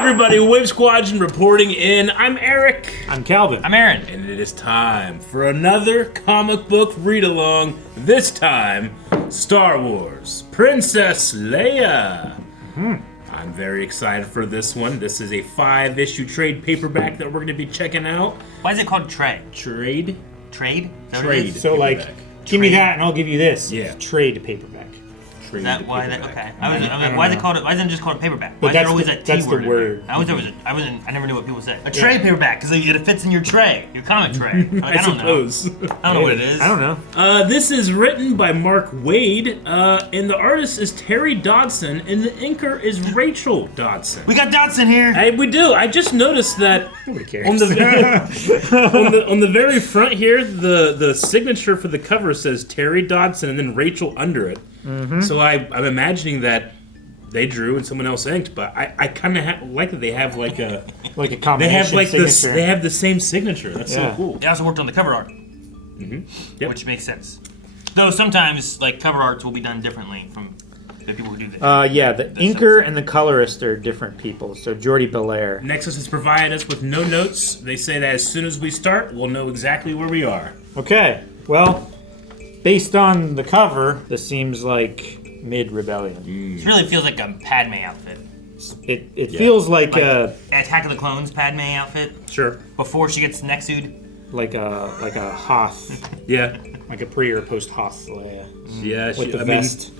everybody, Wave Squadron reporting in. I'm Eric. I'm Calvin. I'm Aaron. And it is time for another comic book read-along. This time, Star Wars Princess Leia. I'm very excited for this one. This is a 5-issue trade paperback that we're going to be checking out. Why is it called Trade? Trade? Trade? Trade. So, like, give me that and I'll give you this. Yeah. Trade paperback. Is that why that? Okay. I was, why is it called? Why isn't it just called a paperback? Why But is there that's always the- that T that's the word? word. I never knew what people said. A trade paperback because it fits in your tray, your comic tray. Like, I don't suppose. know. I don't know what it is. I don't know. This is written by Mark Waid, and the artist is Terry Dodson, and the inker is Rachel Dodson. We got Dotson here. We do. I just noticed that Nobody cares. on the very front here, the signature for the cover says Terry Dodson and then Rachel under it. Mm-hmm. So I'm imagining that they drew and someone else inked, but I kind of like that they have like a combination they have like signature. they have the same signature. That's Yeah. so cool. They also worked on the cover art, Yep. which makes sense. Though sometimes like cover arts will be done differently from the people who do this. Yeah, the inker and the colorist are different people. So Jordi Belair. Nexus has provided us with no notes. They say that as soon as we start, we'll know exactly where we are. Okay, well, based on the cover, this seems like mid-rebellion. It really feels like a Padme outfit. It feels like a Attack of the Clones Padme outfit Sure. before she gets Nexu'd. like a Hoth, Yeah. like a pre or post Hoth Leia Yeah. with the I mean, vest.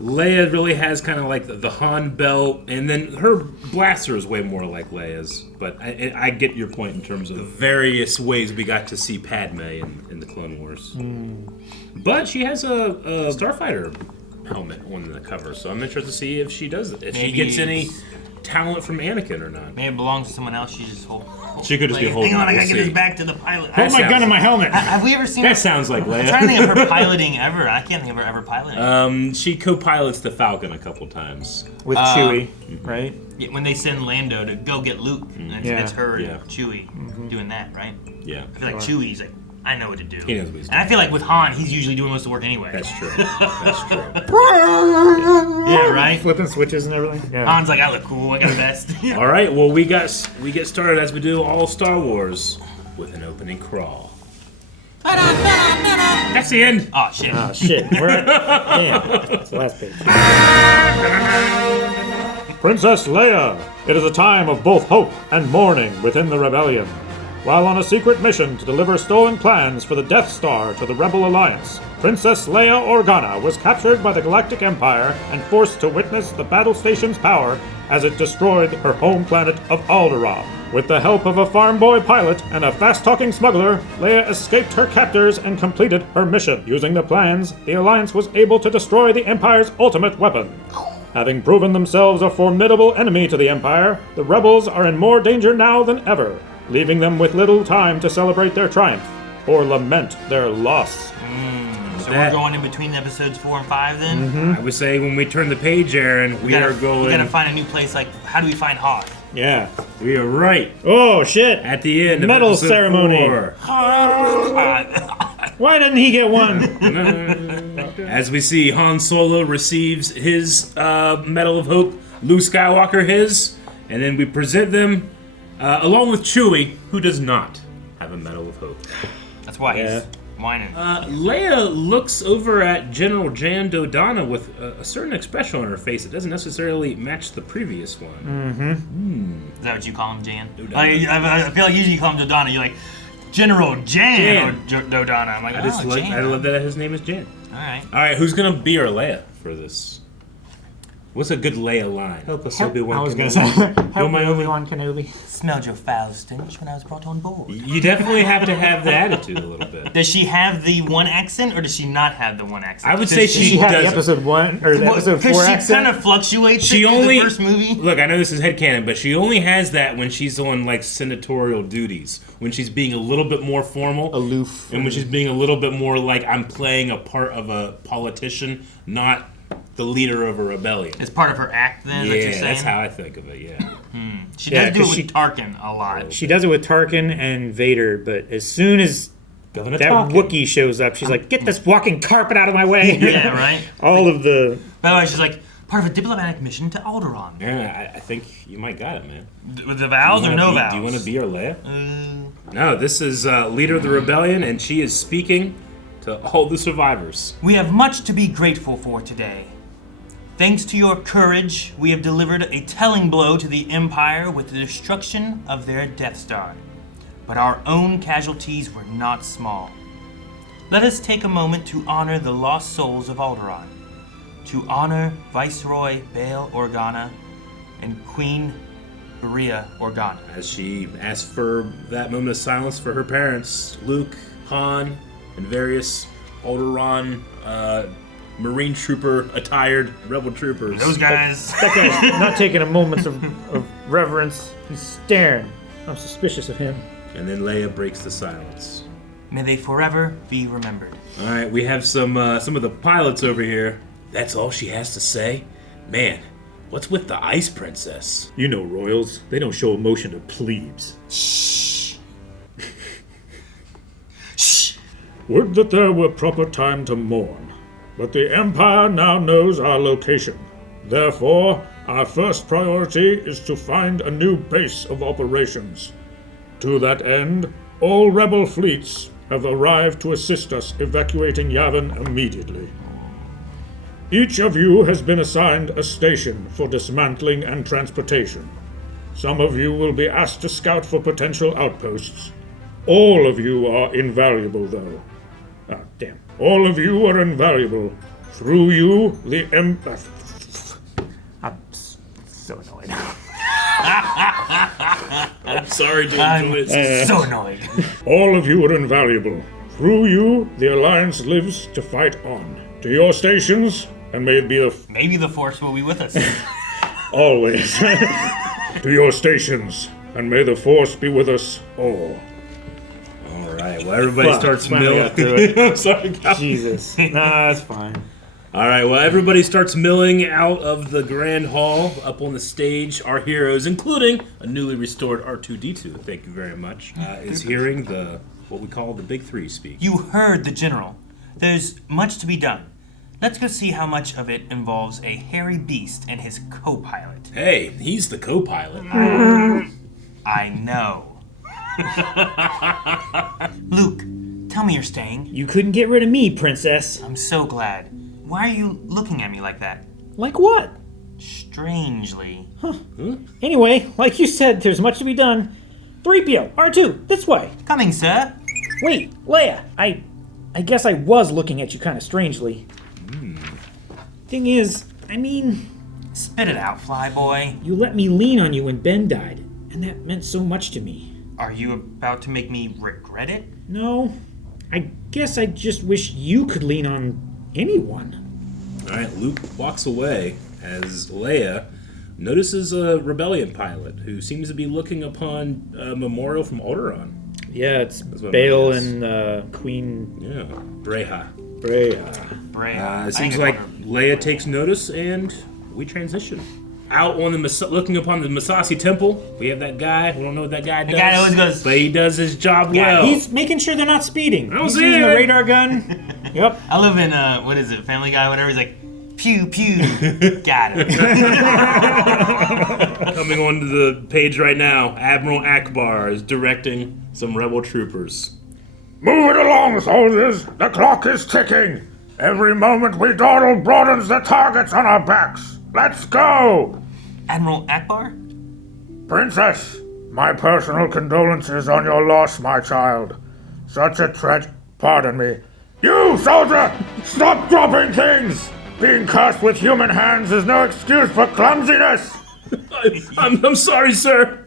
Leia really has kind of like the Han belt, and then her blaster is way more like Leia's. But I get your point in terms of the various ways we got to see Padme in the Clone Wars. But she has a Starfighter helmet on the cover, so I'm interested to see if she does it. If she Maybe gets any it's- talent from Anakin or not. Maybe it belongs to someone else. She just hold. She could just be like, holding hang on, it, I gotta we'll get see. this back to the pilot. Hold my gun in my helmet. Have we ever seen her? That sounds like I'm trying to think Leia. of her piloting ever. I can't think of her ever piloting. She co-pilots the Falcon a couple times. With Chewie, right? Yeah, when they send Lando to go get Luke, and Yeah. it's her Yeah. and Chewie doing that, right? Yeah, I feel like Chewie's like, I know what to do. he knows what he's And I doing. feel like with Han, he's usually doing most of the work anyway. That's true. That's true. Yeah, right? Flipping switches and everything. Yeah. Han's like, I look cool, I got a vest. All right, well, we get started as we do all Star Wars with an opening crawl. That's the end. Oh, shit. Oh shit. We're damn. It's the last page. Princess Leia. It is a time of both hope and mourning within the rebellion. While on a secret mission to deliver stolen plans for the Death Star to the Rebel Alliance, Princess Leia Organa was captured by the Galactic Empire and forced to witness the battle station's power as it destroyed her home planet of Alderaan. With the help of a farm boy pilot and a fast-talking smuggler, Leia escaped her captors and completed her mission. Using the plans, the Alliance was able to destroy the Empire's ultimate weapon. Having proven themselves a formidable enemy to the Empire, the rebels are in more danger now than ever, leaving them with little time to celebrate their triumph or lament their loss. So we're going in between episodes 4 and 5 then? I would say when we turn the page, Aaron, we are We going. gotta find a new place, like, how do we find Hoth? Yeah. We are right Oh shit! at the end of Medal episode ceremony. 4. Why didn't he get one? As we see, Han Solo receives his Medal of Hope, Luke Skywalker his, and then we present them along with Chewie, who does not have a Medal of Hope. That's why Yeah. he's whining. Leia looks over at General Jan Dodonna with a certain expression on her face that doesn't necessarily match the previous one. Is that what you call him, Jan? Dodonna. Like, I feel like usually you call him Dodonna. You're like, General Jan Dodonna. I'm like, Jan. I love that his name is Jan. All right. All right, who's gonna be our Leia for this? What's a good Leia line? Help us, Obi-Wan I was gonna Kenobi. say, help my me, only- Obi-Wan Kenobi. Smelled your foul stench when I was brought on board. You definitely have to have the attitude a little bit. Does she have the one accent, or does she not have the one accent? I would Does say She had the doesn't. episode 1 or the episode 4 Because she accent. kind of fluctuates She through only the first movie. Look, I know this is headcanon, but she only has that when she's on like senatorial duties, when she's being a little bit more formal, Aloof. and when she's being a little bit more like I'm playing a part of a politician, not the leader of a rebellion. It's part of her act, then. Is that what you're Yeah, saying? that's how I think of it. Yeah. She Yeah, does do it 'cause with Tarkin a lot. She does it with Tarkin and Vader, but as soon as Governor that Tarkin. Wookiee shows up, she's like, "Get this walking carpet out of my way!" Yeah, right. All of the By the way, she's like, part of a diplomatic mission to Alderaan. Yeah, I think you might got it, man. With the vows or no vows? Do you want to be our Leia? No, this is leader of the rebellion, and she is speaking to all the survivors. We have much to be grateful for today. Thanks to your courage, we have delivered a telling blow to the Empire with the destruction of their Death Star. But our own casualties were not small. Let us take a moment to honor the lost souls of Alderaan, to honor Viceroy Bail Organa and Queen Berea Organa. As she asks for that moment of silence for her parents, Luke, Han, and various Alderaan Marine trooper attired rebel troopers. Those guys. That guy's not taking a moment of reverence. He's staring. I'm suspicious of him. And then Leia breaks the silence. May they forever be remembered. All right, we have some of the pilots over here. That's all she has to say? Man, what's with the Ice Princess? You know royals. They don't show emotion to plebes. Shh. Shh. Would that there were proper time to mourn. But the Empire now knows our location. Therefore, our first priority is to find a new base of operations. To that end, all rebel fleets have arrived to assist us evacuating Yavin immediately. Each of you has been assigned a station for dismantling and transportation. Some of you will be asked to scout for potential outposts. All of you are invaluable, though. Ah, damn. All of you are invaluable. Through you, the Empire... I'm so annoyed. I'm sorry to enjoy it. So annoyed. All of you are invaluable. Through you, the Alliance lives to fight on. To your stations, and may it be Maybe the Force will be with us. always. To your stations, and may the Force be with us all. All right, well, everybody starts milling. I'm sorry, Cal. Jesus. Nah, that's fine. All right, well, everybody starts milling out of the Grand Hall. Up on the stage, our heroes, including a newly restored R2-D2, thank you very much, is hearing what we call the Big Three speak. You heard the General. There's much to be done. Let's go see how much of it involves a hairy beast and his co-pilot. Hey, he's the co-pilot. I know. Luke, tell me you're staying. You couldn't get rid of me, Princess. I'm so glad. Why are you looking at me like that? Like what? Strangely. Anyway, like you said, there's much to be done. 3PO, R2, this way. Coming, sir. Wait, Leia, I guess I was looking at you kind of strangely. Thing is, Spit it out, flyboy. you let me lean on you when Ben died, and that meant so much to me. Are you about to make me regret it? No, I guess I just wish you could lean on anyone. All right, Luke walks away as Leia notices a rebellion pilot who seems to be looking upon a memorial from Alderaan. Yeah, it's what Bail mine is. and Queen Yeah, Breha. Breha. It seems like Leia takes notice, and we transition. Out on looking upon the Masasi Temple, we have that guy. We don't know what that guy does. The guy always goes, but he does his job well. He's making sure they're not speeding. I He's see using it. the radar gun. Yep. I live in, what is it, Family Guy, whatever. He's like, pew, pew. Got him. Coming onto the page right now, Admiral Akbar is directing some rebel troopers. Move it along, soldiers. The clock is ticking. Every moment we dawdle broadens the targets on our backs. Let's go! Admiral Akbar? Princess, my personal condolences on your loss, my child. Such a Pardon me. You, soldier! Stop dropping things! Being cursed with human hands is no excuse for clumsiness! I'm sorry, sir.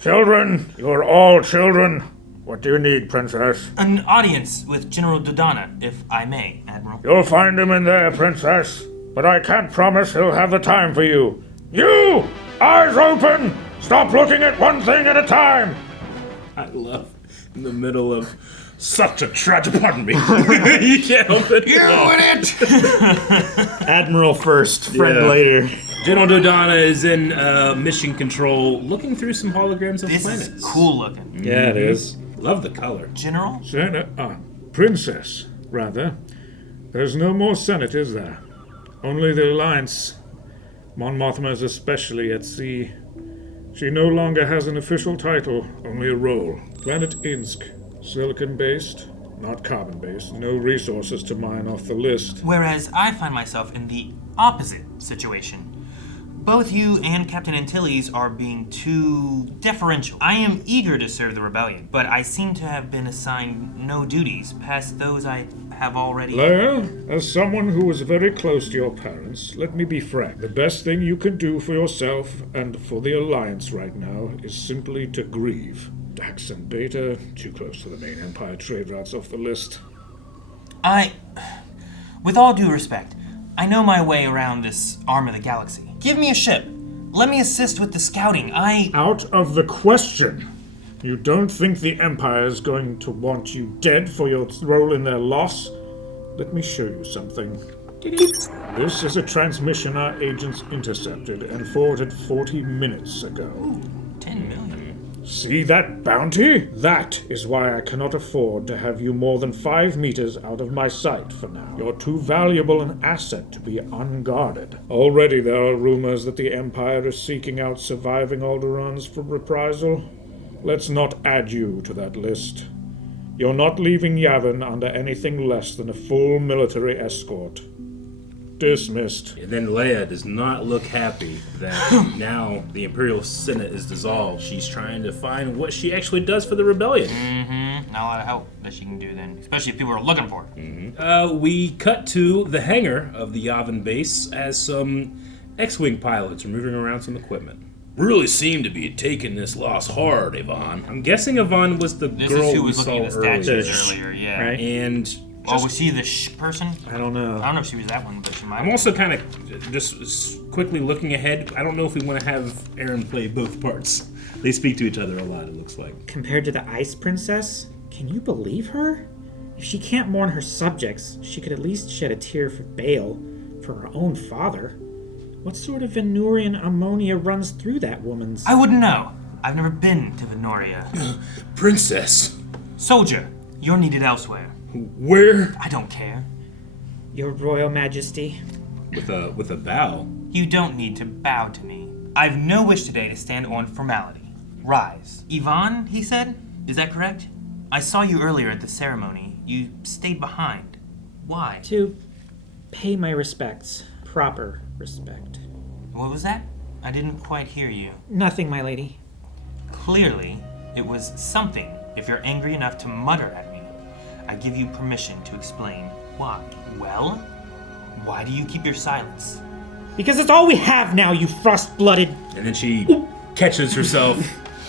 Children, you're all children. What do you need, Princess? An audience with General Dodonna, if I may, Admiral. You'll find him in there, Princess. But I can't promise he'll have the time for you. You! Eyes open! Stop looking at one thing at a time! I love in the middle of such a tragic. Pardon me. You can't help it. You in it! Admiral first, friend Yeah. later. General Dodonna is in mission control, looking through some holograms of This planets. is cool looking. Yeah, it is. Love the color. General? Princess, rather. There's no more Senate, is there? Only the Alliance. Mon Mothma is especially at sea. She no longer has an official title, only a role. Planet Insk. Silicon-based, not carbon-based. No resources to mine off the list. Whereas I find myself in the opposite situation. Both you and Captain Antilles are being too deferential. I am eager to serve the rebellion, but I seem to have been assigned no duties past those I have already... Leia, as someone who was very close to your parents, let me be frank. The best thing you can do for yourself and for the Alliance right now is simply to grieve. Dax and Beta, too close to the main Empire trade routes off the list. With all due respect, I know my way around this arm of the galaxy. Give me a ship. Let me assist with the scouting. Out of the question. You don't think the Empire is going to want you dead for your role in their loss? Let me show you something. This is a transmission our agents intercepted and forwarded 40 minutes ago. 10 million. See that bounty? That is why I cannot afford to have you more than 5 meters out of my sight for now. You're too valuable an asset to be unguarded. Already there are rumors that the Empire is seeking out surviving Alderans for reprisal. Let's not add you to that list. You're not leaving Yavin under anything less than a full military escort. Dismissed. And then Leia does not look happy that now the Imperial Senate is dissolved. She's trying to find what she actually does for the rebellion. Mm-hmm. Not a lot of help that she can do then, especially if people are looking for her. Mm-hmm. We cut to the hangar of the Yavin base as some X-Wing pilots are moving around some equipment. Really seem to be taking this loss hard, Yvonne. I'm guessing Yvonne was the This girl is who we was saw looking at the earlier. statues earlier, yeah. Right. And Was she the person? I don't know. I don't know if she was that one, but she might. I'm also kind of just quickly looking ahead. I don't know if we want to have Aaron play both parts. They speak to each other a lot, it looks like. Compared to the Ice Princess, can you believe her? If she can't mourn her subjects, she could at least shed a tear for Bail, for her own father. What sort of Venurian ammonia runs through that woman's... I wouldn't know. I've never been to Venuria. Princess! Soldier, you're needed elsewhere. Where? I don't care. Your Royal Majesty. With a bow. You don't need to bow to me. I've no wish today to stand on formality. Rise. Yvonne, he said? Is that correct? I saw you earlier at the ceremony. You stayed behind. Why? To pay my respects. Proper respect. What was that? I didn't quite hear you. Nothing, my lady. Clearly, it was something if you're angry enough to mutter at me. I give you permission to explain why. Well, why do you keep your silence? Because it's all we have now, you frost-blooded... And then she catches herself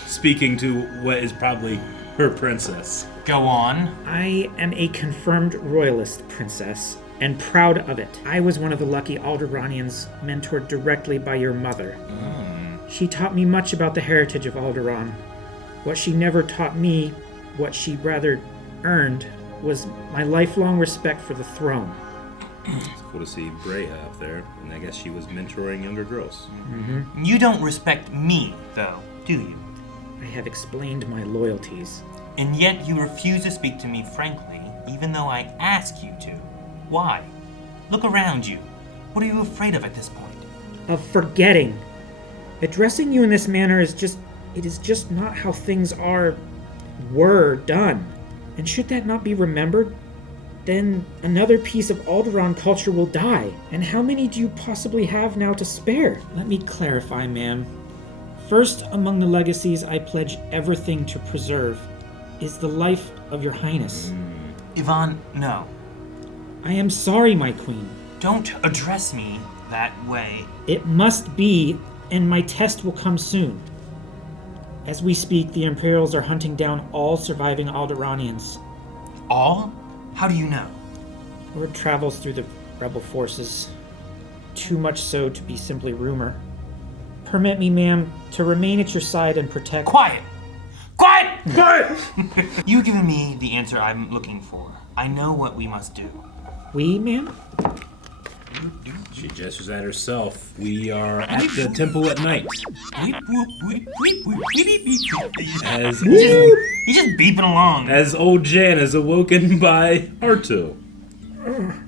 speaking to what is probably her princess. Go on. I am a confirmed royalist, princess, and proud of it. I was one of the lucky Alderanians mentored directly by your mother. She taught me much about the heritage of Alderaan. What she never taught me, what she rather earned, was my lifelong respect for the throne. It's cool to see Breha up there, and I guess she was mentoring younger girls. Mm-hmm. You don't respect me, though, do you? I have explained my loyalties. And yet you refuse to speak to me frankly, even though I ask you to. Why? Look around you. What are you afraid of at this point? Of forgetting. Addressing you in this manner is just not how things were done. And should that not be remembered, then another piece of Alderaan culture will die. And how many do you possibly have now to spare? Let me clarify, ma'am. First among the legacies I pledge everything to preserve is the life of your highness. Yvonne, no. I am sorry, my queen. Don't address me that way. It must be, and my test will come soon. As we speak, the Imperials are hunting down all surviving Alderaanians. All? How do you know? Word travels through the rebel forces. Too much so to be simply rumor. Permit me, ma'am, to remain at your side and protect... Quiet! Quiet! Quiet! You've given me the answer I'm looking for. I know what we must do. We, ma'am? She gestures at herself. We are at the temple at night. As He's just beeping along. as old Jan is awoken by R2.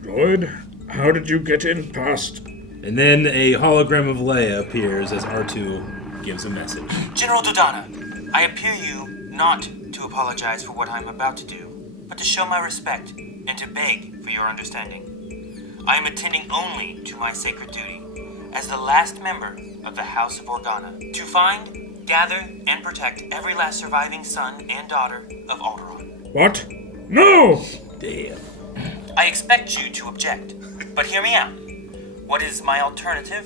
Lloyd, how did you get in past And then a hologram of Leia appears as R2 gives a message. General Dodonna, I appear you not to apologize for what I'm about to do, but to show my respect and to beg for your understanding. I am attending only to my sacred duty as the last member of the House of Organa to find, gather, and protect every last surviving son and daughter of Alderaan. What? No! Damn. I expect you to object, but hear me out. What is my alternative?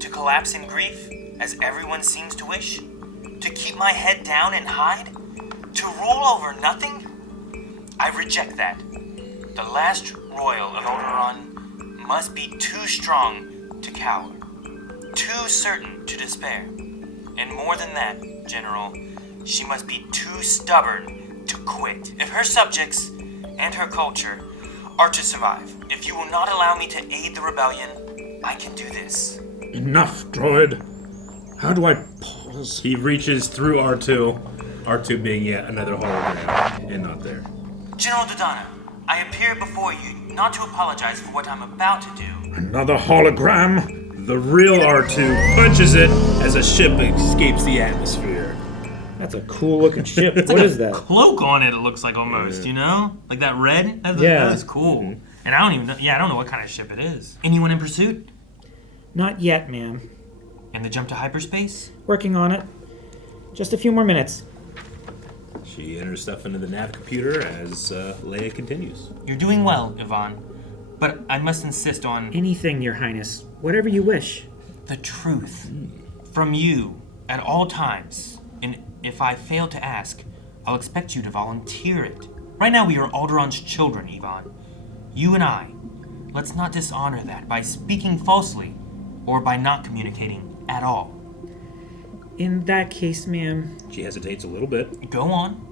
To collapse in grief, as everyone seems to wish? To keep my head down and hide? To rule over nothing? I reject that. The last royal of Alderaan must be too strong to cower, too certain to despair. And more than that, General, she must be too stubborn to quit. If her subjects and her culture are to survive, if you will not allow me to aid the rebellion, I can do this. Enough, droid. How do I pause? He reaches through R2, R2 being yet another hologram, and not there. General Dodonna, I appear before you not to apologize for what I'm about to do. Another hologram? The real R2 punches it as a ship escapes the atmosphere. That's a cool looking ship. What is that? Cloak on it looks like almost, you know? Like that red? Yeah. That is cool. Mm-hmm. And I don't even know, I don't know what kind of ship it is. Anyone in pursuit? Not yet, ma'am. And the jump to hyperspace? Working on it. Just a few more minutes. She enters stuff into the nav computer as Leia continues. You're doing well, Yvonne. But I must insist on Anything, Your Highness. Whatever you wish. the truth from you at all times. And if I fail to ask, I'll expect you to volunteer it. Right now we are Alderaan's children, Yvonne. You and I. Let's not dishonor that by speaking falsely or by not communicating at all. In that case, ma'am, She hesitates a little bit. Go on.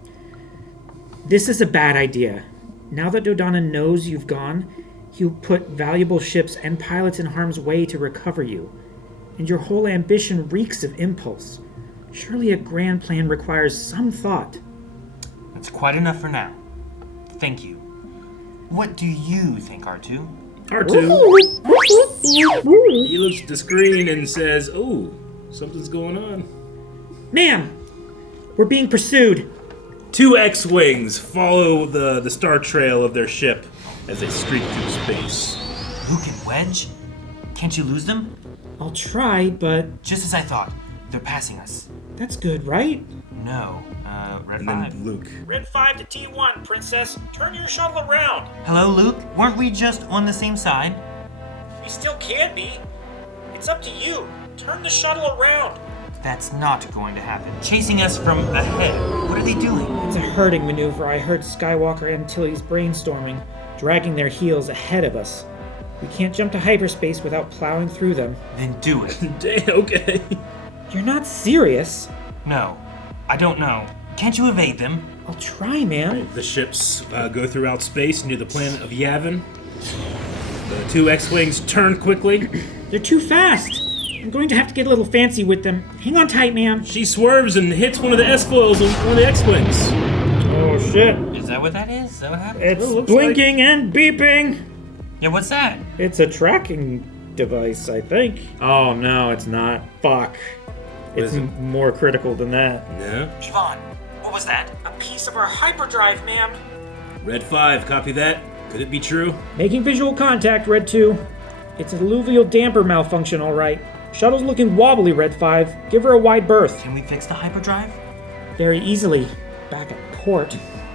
this is a bad idea. Now that Dodonna knows you've gone, he'll put valuable ships and pilots in harm's way to recover you. And your whole ambition reeks of impulse. Surely a grand plan requires some thought. That's quite enough for now. Thank you. What do you think, R2? R2, he looks at the screen and says, "Oh, something's going on." Ma'am, we're being pursued. Two X-Wings follow the star trail of their ship as they streak through space. Luke and Wedge? Can't you lose them? I'll try, but Just as I thought. They're passing us. that's good, right? No. Red And 5. then Luke. Red 5 to T1, Princess. Turn your shuttle around. Hello, Luke? Weren't we just on the same side? We still can be. It's up to you. Turn the shuttle around. That's not going to happen. Chasing us from ahead. What are they doing? It's a herding maneuver. I heard Skywalker and Tilly's brainstorming, dragging their heels ahead of us. We can't jump to hyperspace without plowing through them. Then do it. Damn, okay. You're not serious. No. I don't know. Can't you evade them? I'll try, man. The ships go throughout space near the planet of Yavin. The two X-Wings turn quickly. They're too fast. I'm going to have to get a little fancy with them. Hang on tight, ma'am. She swerves and hits one of the S-foils of one of the X-Wings. Oh, shit. Is that what that is? Is that what happened? It's It looks blinking and beeping. Yeah, what's that? It's a tracking device, I think. Oh, no, it's not. Fuck. It's is it? more critical than that. Yeah. Yvonne, what was that? A piece of our hyperdrive, ma'am. Red 5, copy that. Could it be true? Making visual contact, Red 2. It's an alluvial damper malfunction, all right. Shuttle's looking wobbly, Red 5. Give her a wide berth. Can we fix the hyperdrive? Very easily. Back at port.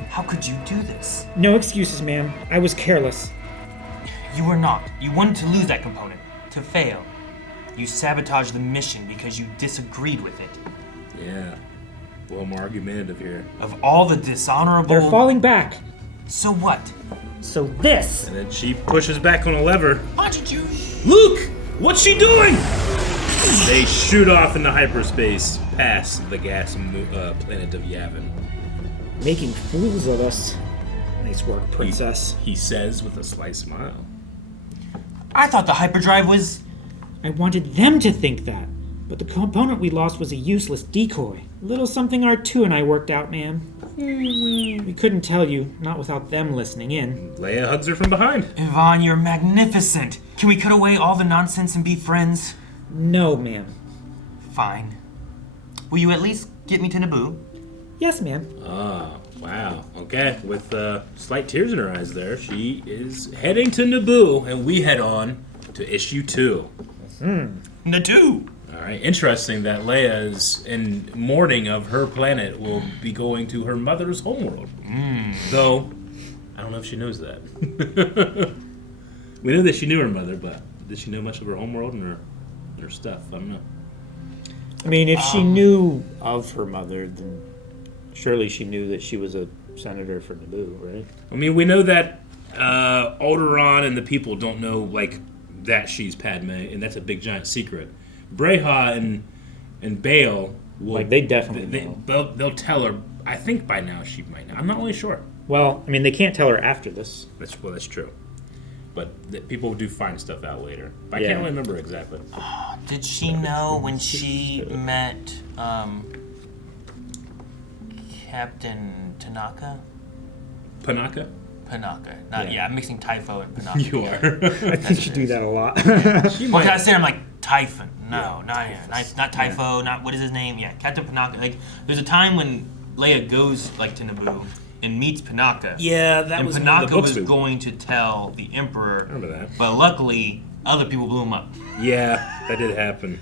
How could you do this? No excuses, ma'am. I was careless. You were not. You wanted to lose that component. To fail. You sabotaged the mission because you disagreed with it. Yeah. Well, more argumentative here. Of all the dishonorable... They're falling back. So what? So this. And then she pushes back on a lever. Why did you... Luke! What's she doing? They shoot off into hyperspace past the gas planet of Yavin. Making fools of us. Nice work, Princess. He says with a slight smile. I thought the hyperdrive was... I wanted them to think that. But the component we lost was a useless decoy. A little something R2 and I worked out, ma'am. We couldn't tell you, not without them listening in. Leia hugs her from behind. Yvonne, you're magnificent. Can we cut away all the nonsense and be friends? No, ma'am. Fine. Will you at least get me to Naboo? Yes, ma'am. Oh, wow. Okay, with slight tears in her eyes there, she is heading to Naboo, and we head on to issue 2. Naboo! All right, interesting that Leia is in mourning of her planet will be going to her mother's homeworld. Though, I don't know if she knows that. We know that she knew her mother, but did she know much of her homeworld and her stuff? I don't know. I mean, if she knew of her mother, then surely she knew that she was a senator for Naboo, right? I mean, we know that Alderaan and the people don't know, like, that she's Padme, and that's a big, giant secret. Breha and Bail will... Like, they definitely know. They'll tell her. I think by now she might know. I'm not really sure. Well, I mean, they can't tell her after this. That's true. But people do find stuff out later. But I Yeah. can't really remember exactly. Did she know when she met Captain Tanaka? Panaka? Panaka. Yeah. I'm mixing Typho and Panaka. You are. I think you do that a lot. Well, I said I'm like Typhon. No, not Typho. Not what is his name? Yeah, Captain Panaka. Like, there's a time when Leia goes like to Naboo and meets Panaka. Yeah, that And was one of the Panaka books was we- going to tell the Emperor. I remember that. But luckily, other people blew him up. Yeah, that did happen.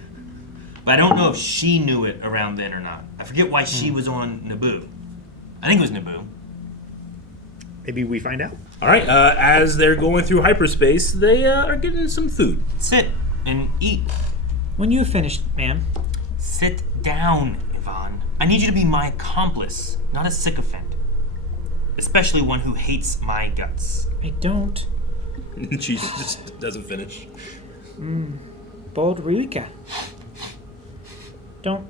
But I don't know if she knew it around then or not. I forget why she was on Naboo. I think it was Naboo. Maybe we find out. All right, as they're going through hyperspace, they are getting some food. Sit and eat. When you finished, ma'am. Sit down, Yvonne. I need you to be my accomplice, not a sycophant. Especially one who hates my guts. I don't. She just doesn't finish. Bold Ruika. Don't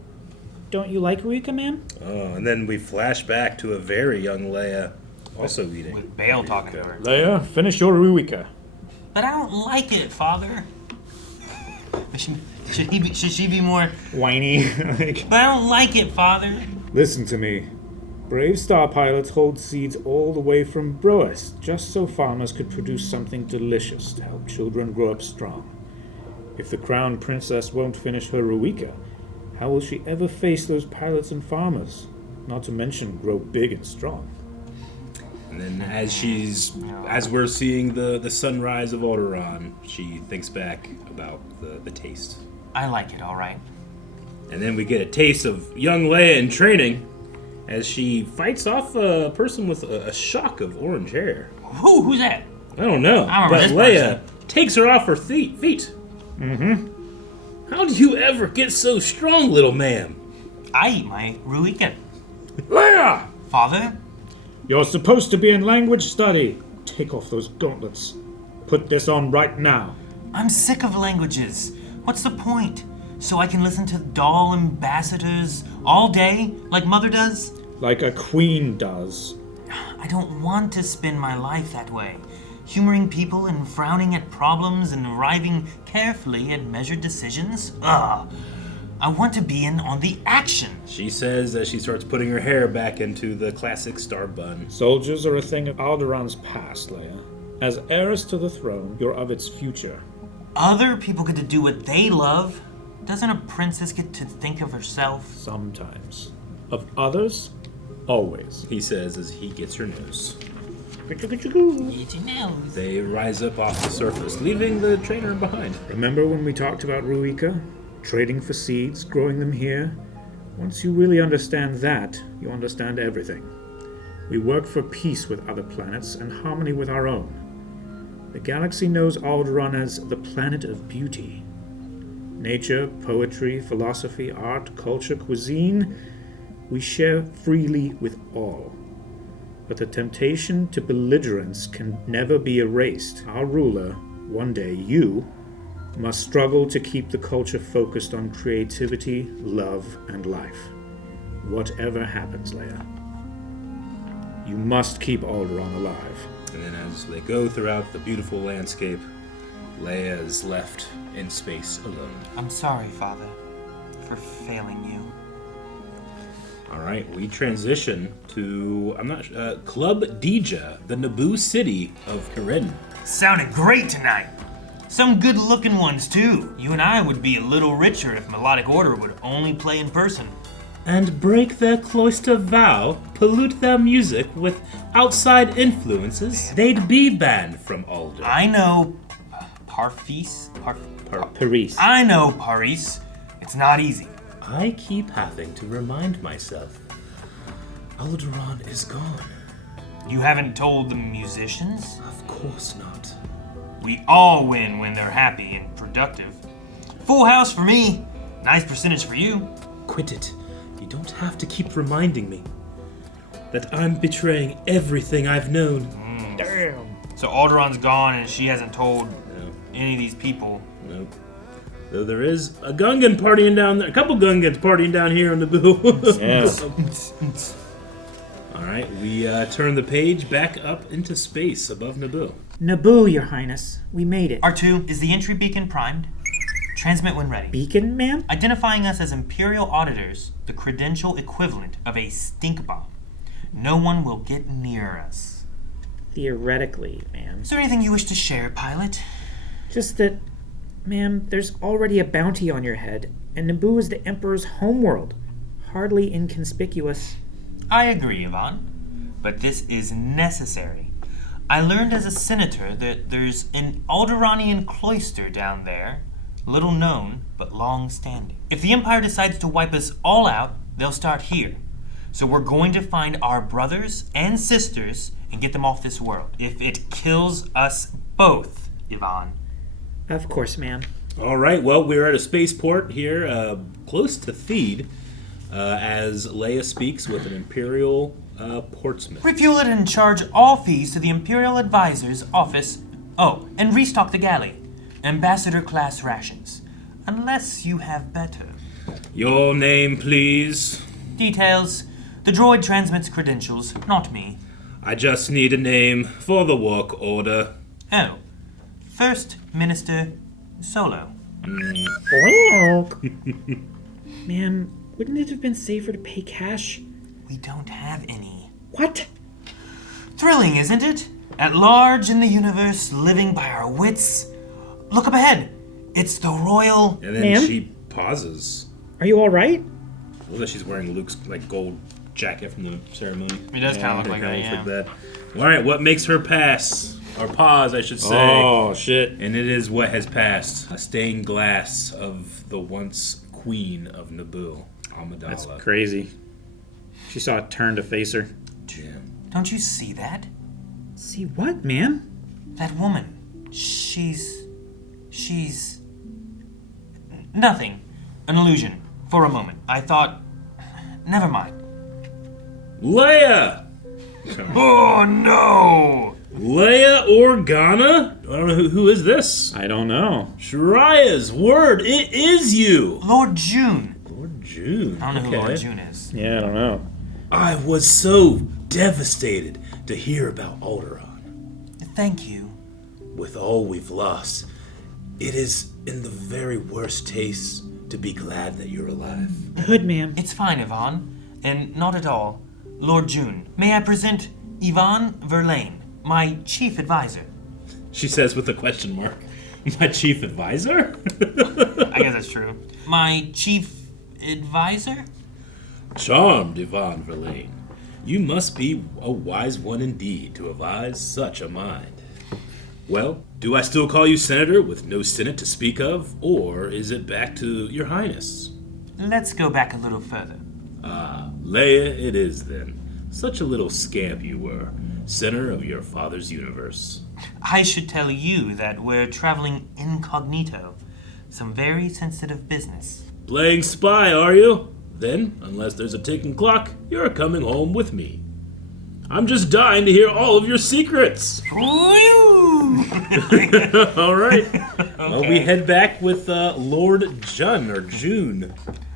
you like Ruika, ma'am? Oh, and then we flash back to a very young Leia also eating. With Bale talking to her. Leia, finish your Ruika. But I don't like it, Father. Should she be more... Whiny. Like, But I don't like it, Father. Listen to me. Brave Star pilots hold seeds all the way from Broas, just so farmers could produce something delicious to help children grow up strong. If the Crown Princess won't finish her Ruika, how will she ever face those pilots and farmers? Not to mention grow big and strong. And then as we're seeing the sunrise of Alderaan, she thinks back about the taste. I like it, all right. And then we get a taste of young Leia in training as she fights off a person with a shock of orange hair. Who's that? I don't know, I but remember this Leia takes her off her feet. Mm-hmm. How do you ever get so strong, little ma'am? I eat my Ruika. Leia! Father? You're supposed to be in language study. Take off those gauntlets. Put this on right now. I'm sick of languages. What's the point? So I can listen to doll ambassadors all day, like Mother does? Like a queen does. I don't want to spend my life that way. Humoring people and frowning at problems and arriving carefully at measured decisions? Ugh. I want to be in on the action. She says as she starts putting her hair back into the classic star bun. Soldiers are a thing of Alderaan's past, Leia. As heiress to the throne, you're of its future. Other people get to do what they love. Doesn't a princess get to think of herself? Sometimes. Of others, always. He says as he gets her nose. Eat your nose. They rise up off the surface, leaving the trainer behind. Remember when we talked about Ruika? Trading for seeds, growing them here? Once you really understand that, you understand everything. We work for peace with other planets and harmony with our own. The galaxy knows Alderaan as the planet of beauty. Nature, poetry, philosophy, art, culture, cuisine, we share freely with all. But the temptation to belligerence can never be erased. Our ruler, one day you, must struggle to keep the culture focused on creativity, love, and life. Whatever happens, Leia. You must keep Alderaan alive. And then as they go throughout the beautiful landscape, Leia is left in space alone. I'm sorry, Father. for failing you. All right, we transition to Club Dija, the Naboo city of Karen. Sounded great tonight. Some good-looking ones, too. You and I would be a little richer if Melodic Order would only play in person. And break their cloister vow, pollute their music with outside influences, they'd be banned from Alder. I know Paris. I know Paris. It's not easy. I keep having to remind myself, Alderaan is gone. You haven't told the musicians? Of course not. We all win when they're happy and productive. Full house for me. Nice percentage for you. Quit it. You don't have to keep reminding me that I'm betraying everything I've known. Damn. So Alderaan's gone and she hasn't told No. any of these people. Nope. Though there is a Gungan partying down there, a couple Gungans partying down here on Naboo. Yes. All right, we turn the page back up into space above Naboo. Naboo, Your Highness. We made it. R2, is the entry beacon primed? Transmit when ready. Beacon, ma'am? Identifying us as Imperial auditors, the credential equivalent of a stink bomb. No one will get near us. Theoretically, ma'am. Is there anything you wish to share, pilot? Just that, ma'am, there's already a bounty on your head, and Naboo is the Emperor's homeworld. Hardly inconspicuous. I agree, Yvonne, but this is necessary. I learned as a senator that there's an Alderaanian cloister down there, little known, but long-standing. If the Empire decides to wipe us all out, they'll start here. So we're going to find our brothers and sisters and get them off this world. If it kills us both, Yvonne. Of course, ma'am. All right, well, we're at a spaceport here, close to Theed, as Leia speaks with an Imperial portsman. Refuel it and charge all fees to the Imperial Advisor's office. Oh, and restock the galley. Ambassador-class rations. Unless you have better. Your name, please. Details. The droid transmits credentials, not me. I just need a name for the work order. Oh. First Minister Solo. Ma'am, wouldn't it have been safer to pay cash? We don't have any. What? Thrilling, isn't it? At large in the universe, living by our wits. Look up ahead. It's the royal... And then Ma'am? she pauses. Are you alright? Well, that she's wearing Luke's gold jacket from the ceremony. It does kind of look like that, Kinda yeah. looks like that. All right, what makes her pass? Or pause, I should say. Oh, shit. And it is what has passed. A stained glass of the once queen of Naboo, Amidala. That's crazy. She saw it turn to face her. Yeah. Don't you see that? See what, ma'am? That woman. She's... Nothing. An illusion. For a moment. I thought... Never mind. Leia! Oh, no! Leia Organa? I don't know who is this? I don't know. Shariah's word, it is you! Lord June. Lord June. I don't know okay. who Lord June is. Yeah, I don't know. I was so devastated to hear about Alderaan. Thank you. With all we've lost, it is in the very worst taste to be glad that you're alive. Good, ma'am. It's fine, Yvonne. And not at all. Lord June, may I present Yvonne Verlaine, my chief advisor. She says with a question mark. My chief advisor? I guess that's true. My chief advisor? Charmed, Yvonne Verlaine. You must be a wise one indeed to advise such a mind. Well, do I still call you Senator with no Senate to speak of, or is it back to Your Highness? Let's go back a little further. Leia it is then. Such a little scamp you were, center of your father's universe. I should tell you that we're traveling incognito. Some very sensitive business. Playing spy, are you? Then, unless there's a ticking clock, you're coming home with me. I'm just dying to hear all of your secrets. Woo! All right. Well, we head back with Lord Jun, or June.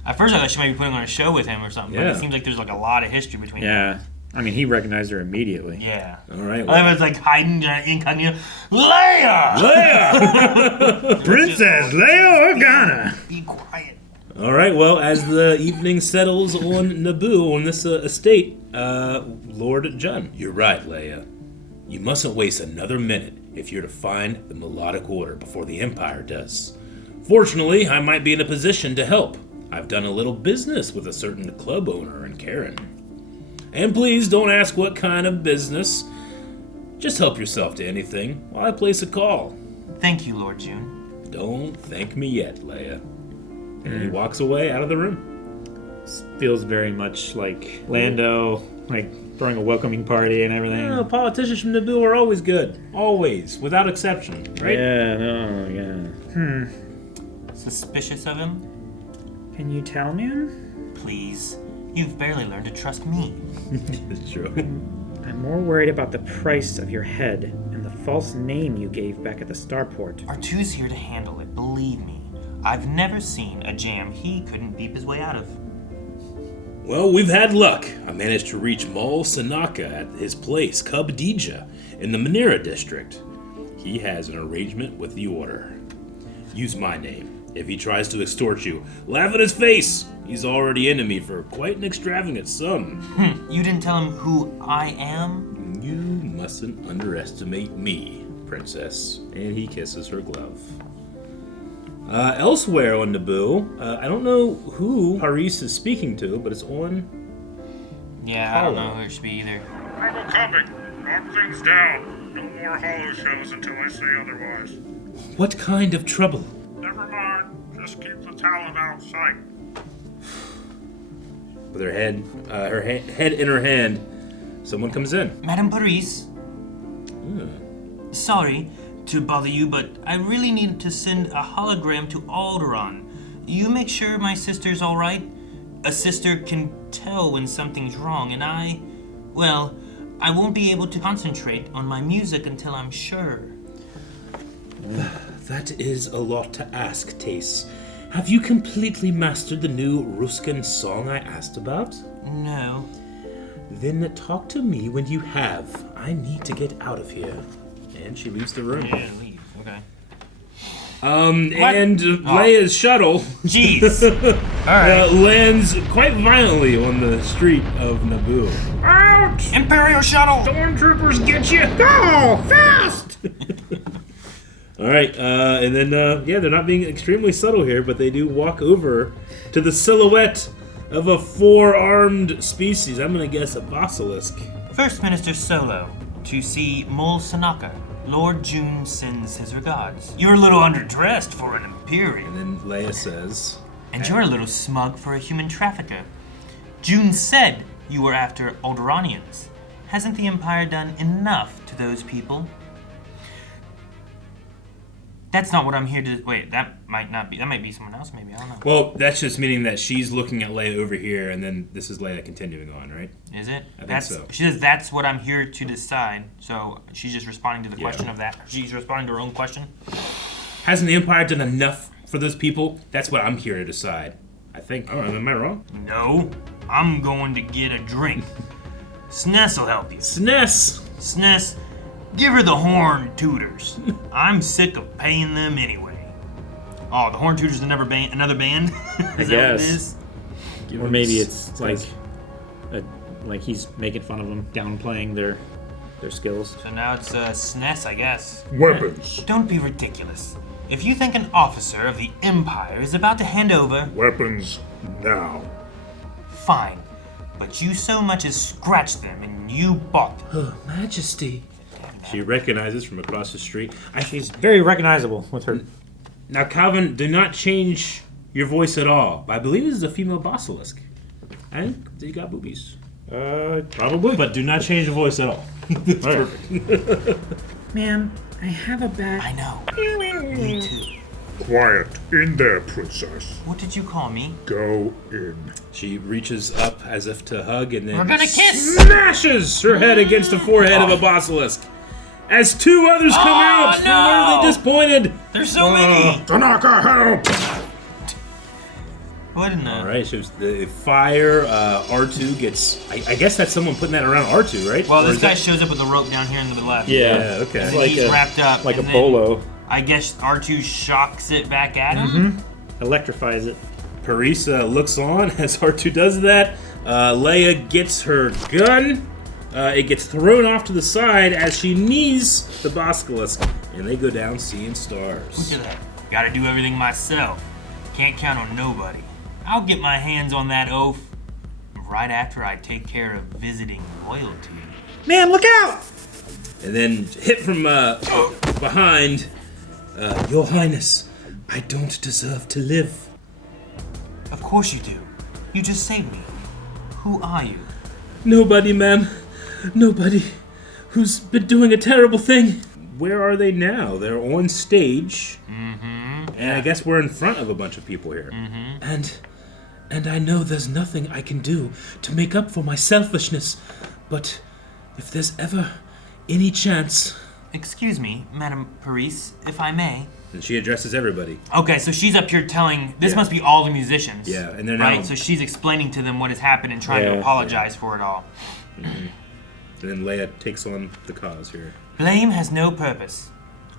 At first I thought she might be putting on a show with him or something, but Yeah. it seems like there's like a lot of history between them. Yeah. I mean, he recognized her immediately. Yeah. All right. I was like hiding incognito. Leia! Leia! Princess Leia Organa! Be quiet. All right, well, as the evening settles on Naboo, on this estate, Lord Jun. You're right, Leia. You mustn't waste another minute if you're to find the melodic order before the Empire does. Fortunately, I might be in a position to help. I've done a little business with a certain club owner in Karen. And please don't ask what kind of business. Just help yourself to anything while I place a call. Thank you, Lord June. Don't thank me yet, Leia. And he walks away out of the room. Feels very much like Lando, like throwing a welcoming party and everything. Yeah, politicians from Naboo are always good. Always. Without exception, right? Yeah, no, yeah. Suspicious of him? Can you tell me? Please. You've barely learned to trust me. It's true. I'm more worried about the price of your head and the false name you gave back at the starport. R2's here to handle it, believe me. I've never seen a jam he couldn't beep his way out of. Well, we've had luck. I managed to reach Maul Sanaka at his place, Cub Dija, in the Manera district. He has an arrangement with the Order. Use my name. If he tries to extort you, laugh in his face. He's already into me for quite an extravagant sum. You didn't tell him who I am? You mustn't underestimate me, Princess. And he kisses her glove. Elsewhere on Naboo, I don't know who Haris is speaking to, but it's on... Yeah, I don't know who it should be either. Rebel coming. Knock things down. No more hollow shows until I say otherwise. What kind of trouble? Never mind. Just keep the Talon out of sight. With her head in her hand, someone comes in. Madame Paris. Sorry to bother you, but I really need to send a hologram to Alderaan. You make sure my sister's all right? A sister can tell when something's wrong, and I won't be able to concentrate on my music until I'm sure. That is a lot to ask, Tace. Have you completely mastered the new Ruskin song I asked about? No. Then talk to me when you have. I need to get out of here. And she leaves the room. Yeah, leave. Okay. And Leia's shuttle Jeez. All right. lands quite violently on the street of Naboo. Out! Imperial shuttle. Stormtroopers get you! Go! Fast! All right, and then, they're not being extremely subtle here, but they do walk over to the silhouette of a four-armed species. I'm going to guess a basilisk. First Minister Solo to see Mol Sanaka. Lord June sends his regards. You're a little underdressed for an Imperial. And then Leia says... And you're a little smug for a human trafficker. June said you were after Alderaanians. Hasn't the Empire done enough to those people? That's not what I'm here to... Wait, that might be someone else, maybe. I don't know. Well, that's just meaning that she's looking at Leia over here, and then this is Leia continuing on, right? Is it? I think so. She says that's what I'm here to decide. So she's just responding to the question of that. She's responding to her own question. Hasn't the Empire done enough for those people? That's what I'm here to decide. I think. Oh, am I wrong? No, I'm going to get a drink. Sness will help you. Sness! Sness, give her the Horn Tutors. I'm sick of paying them anyway. Oh, the Horn Tutors another band? Is that what it is? Or maybe it's like he's making fun of them, downplaying their skills. So now it's Sness, I guess. Weapons. Don't be ridiculous. If you think an officer of the Empire is about to hand over... Weapons now. Fine. But you so much as scratched them and you bought them. Oh, Majesty. She recognizes from across the street. She's very recognizable with her. Now, Calvin, do not change your voice at all. I believe this is a female basilisk. I think they got boobies. Probably. But do not change the voice at all. Perfect. Ma'am, I have a bad... I know. Me too. Quiet. In there, princess. What did you call me? Go in. She reaches up as if to hug and then We're gonna kiss! smashes her head against the forehead of a basilisk. As two others come out, no! utterly disappointed. There's so many! Tanaka, help! What in the... Alright, so the fire, R2 gets... I guess that's someone putting that around R2, right? Well, Or this is guy that- shows up with a rope down here in the left. Yeah, okay. And It's then like he's a, wrapped up. like and a then bolo. I guess R2 shocks it back at him. Electrifies it. Parisa looks on as R2 does that. Leia gets her gun. It gets thrown off to the side as she knees the basilisk, and they go down seeing stars. Look at that. Gotta do everything myself. Can't count on nobody. I'll get my hands on that oaf right after I take care of visiting loyalty. Man, look out! And then hit from behind. Your Highness, I don't deserve to live. Of course you do. You just saved me. Who are you? Nobody, ma'am. Nobody. Who's been doing a terrible thing. Where are they now? They're on stage. And I guess we're in front of a bunch of people here. And I know there's nothing I can do to make up for my selfishness. But if there's ever any chance... Excuse me, Madame Paris, if I may. And she addresses everybody. Okay, so she's up here telling... This Yeah. must be all the musicians. Yeah, and they're now... Right, so she's explaining to them what has happened and trying to apologize for it all. And then Leia takes on the cause here. Blame has no purpose.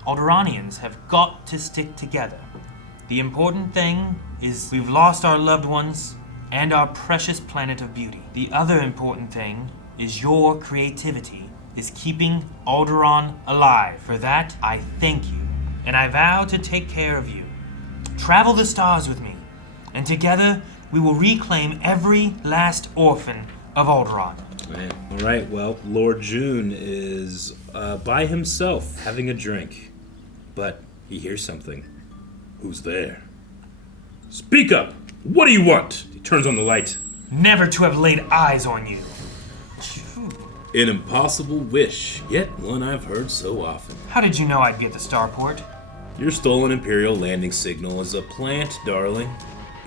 Alderanians have got to stick together. The important thing is we've lost our loved ones and our precious planet of beauty. The other important thing is your creativity is keeping Alderaan alive. For that, I thank you, and I vow to take care of you. Travel the stars with me, and together we will reclaim every last orphan of Alderaan. Man. All right, well, Lord June is by himself having a drink. But he hears something. Who's there? Speak up! What do you want? He turns on the light. Never to have laid eyes on you. An impossible wish, yet one I've heard so often. How did you know I'd be at the starport? Your stolen Imperial landing signal is a plant, darling.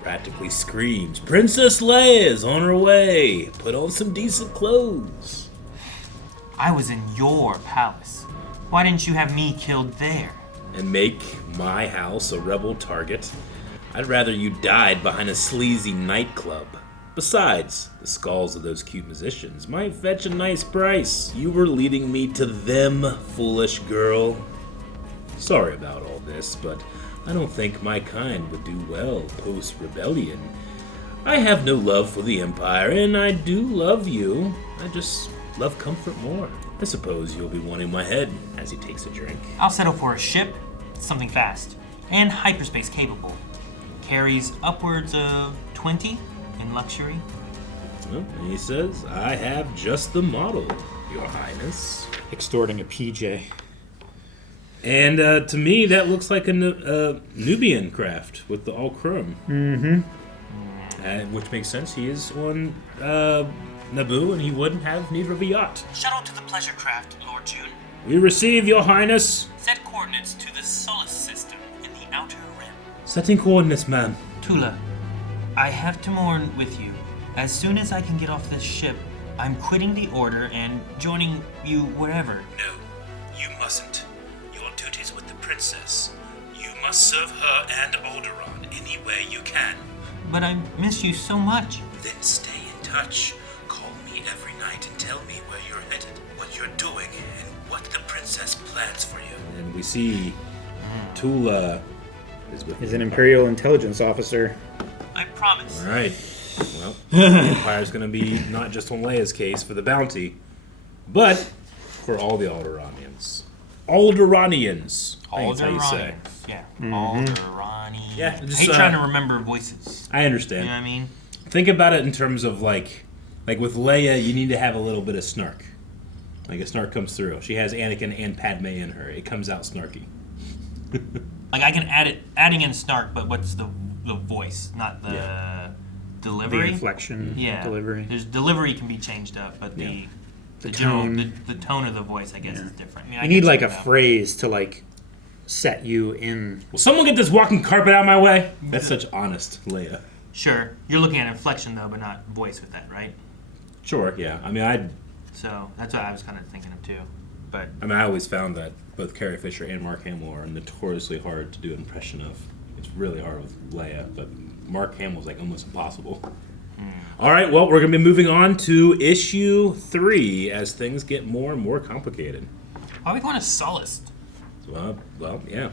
Practically screams, Princess Leia is on her way. Put on some decent clothes. I was in your palace. Why didn't you have me killed there? And make my house a rebel target. I'd rather you died behind a sleazy nightclub. Besides, the skulls of those cute musicians might fetch a nice price. You were leading me to them, foolish girl. Sorry about all this, but I don't think my kind would do well post-rebellion. I have no love for the Empire, and I do love you. I just love comfort more. I suppose you'll be wanting my head as he takes a drink. I'll settle for a ship, something fast, and hyperspace capable. Carries upwards of 20 in luxury. Well, and he says, I have just the model, Your Highness. Extorting a PJ. And to me, that looks like a Nubian craft with the all chrome. Which makes sense. He is on Naboo, and he wouldn't have neither of a yacht. Shuttle to the pleasure craft, Lord June. We receive, Your Highness. Set coordinates to the Solace system in the Outer Rim. Setting coordinates, ma'am. Tula, I have to mourn with you. As soon as I can get off this ship, I'm quitting the Order and joining you wherever. No, you mustn't. Your duty's with the princess. You must serve her and Alderaan any way you can. But I miss you so much. Then stay in touch. Call me every night and tell me where you're headed, what you're doing, and what the princess plans for you. And we see Tula is an Imperial intelligence officer. I promise. All right. Well, the Empire's going to be not just on Leia's case for the bounty, but for all the Alderaanians. Alderaanians. I think that's how you say. Yeah. Alderani. Yeah, I just, hate trying to remember voices. I understand. You know what I mean? Think about it in terms of like with Leia, you need to have a little bit of snark. Like a snark comes through. She has Anakin and Padme in her. It comes out snarky. Like I can adding in snark, but what's the voice, not the delivery? The inflection, delivery. There's delivery can be changed up, but the tone. general the tone of the voice, I guess, is different. I mean, You need like a phrase to like set you in. Will someone get this walking carpet out of my way? That's such honest Leia. Sure, you're looking at inflection though, but not voice with that, right? Sure, yeah. I mean, So that's what I was kind of thinking of too. But I always found that both Carrie Fisher and Mark Hamill are notoriously hard to do an impression of. It's really hard with Leia, but Mark Hamill's like almost impossible. All right, well, we're going to be moving on to issue 3 as things get more and more complicated. why are we going to Solace? Well, yeah.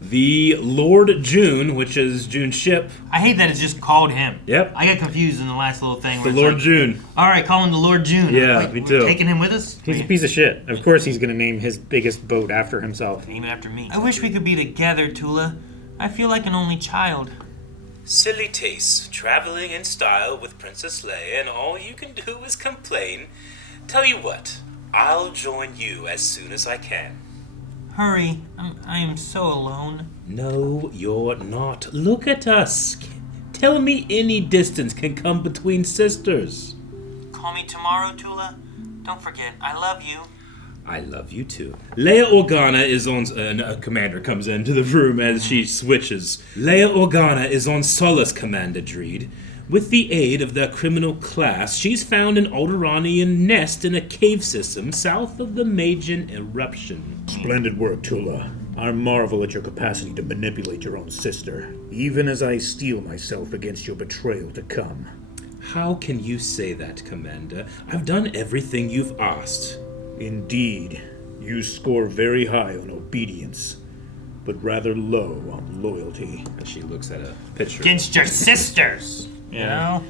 the Lord June, which is June's ship. I hate that it's just called him. Yep. I got confused in the last little thing. The Where it's Lord like, June. all right, call him the Lord June. Yeah, Wait, me we're too. Taking him with us? He's a piece of shit. Of course he's gonna name his biggest boat after himself. Name it after me. I wish we could be together, Tula. I feel like an only child. Silly taste, traveling in style with Princess Leia, and all you can do is complain. Tell you what, I'll join you as soon as I can. Hurry, I am so alone. No, you're not. Look at us. Tell me any distance can come between sisters. Call me tomorrow, Tula. Don't forget, I love you. I love you too. Leia Organa is on. A commander comes into the room as she switches. Leia Organa is on Solace, Commander Dreed. With the aid of the criminal class, she's found an Alderaanian nest in a cave system south of the Majin eruption. Splendid work, Tula. I marvel at your capacity to manipulate your own sister, even as I steel myself against your betrayal to come. How can you say that, Commander? I've done everything you've asked. Indeed, you score very high on obedience, but rather low on loyalty. As she looks at a picture. Against your sisters. You know?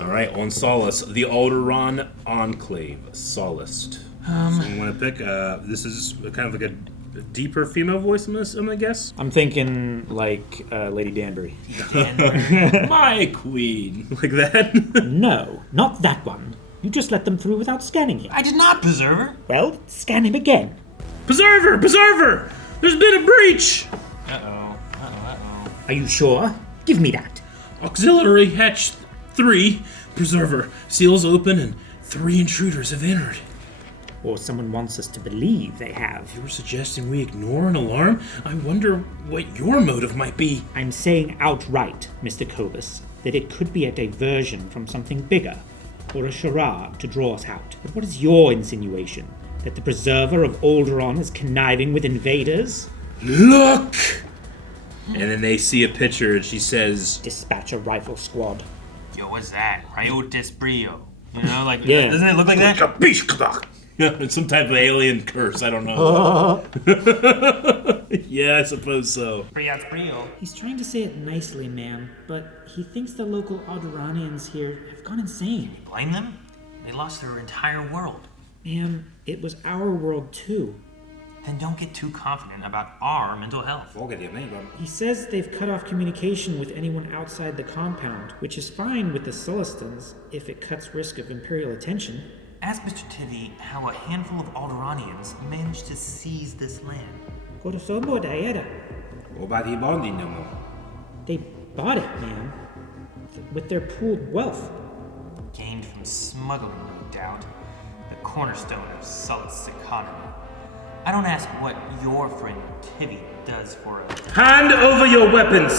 Alright, on Solace, the Alderaan Enclave, Solaced. So you want to pick, this is kind of like a deeper female voice in this, I'm gonna guess? I'm thinking like Lady Danbury. My queen! Like that? No, not that one. You just let them through without scanning him. I did not, Preserver. Well, scan him again. Preserver! Preserver! There's been a breach! Are you sure? Give me that. Auxiliary hatch 3, Preserver. Seals open and 3 intruders have entered. Or someone wants us to believe they have. You were suggesting we ignore an alarm? I wonder what your motive might be. I'm saying outright, Mr. Cobus, that it could be a diversion from something bigger, or a charade to draw us out. But what is your insinuation? That the Preserver of Alderaan is conniving with invaders? Look! And then they see a picture and she says, Dispatch a rifle squad. Yo, what's that? Riotes Brio. You know, like, Yeah. doesn't it look like that? some type of alien curse, I don't know. Yeah, I suppose so. Riotes Brio. He's trying to say it nicely, ma'am, but he thinks the local Alderaanians here have gone insane. Blame them? They lost their entire world. Ma'am, it was our world too. Then don't get too confident about our mental health. He says they've cut off communication with anyone outside the compound, which is fine with the Solastans if it cuts risk of Imperial attention. Ask Mr. Tivy how a handful of Alderaanians managed to seize this land. They bought it, ma'am, with their pooled wealth. Gained from smuggling, no doubt. The cornerstone of Sullust's economy. I don't ask what your friend Tivy does for a Hand over your weapons!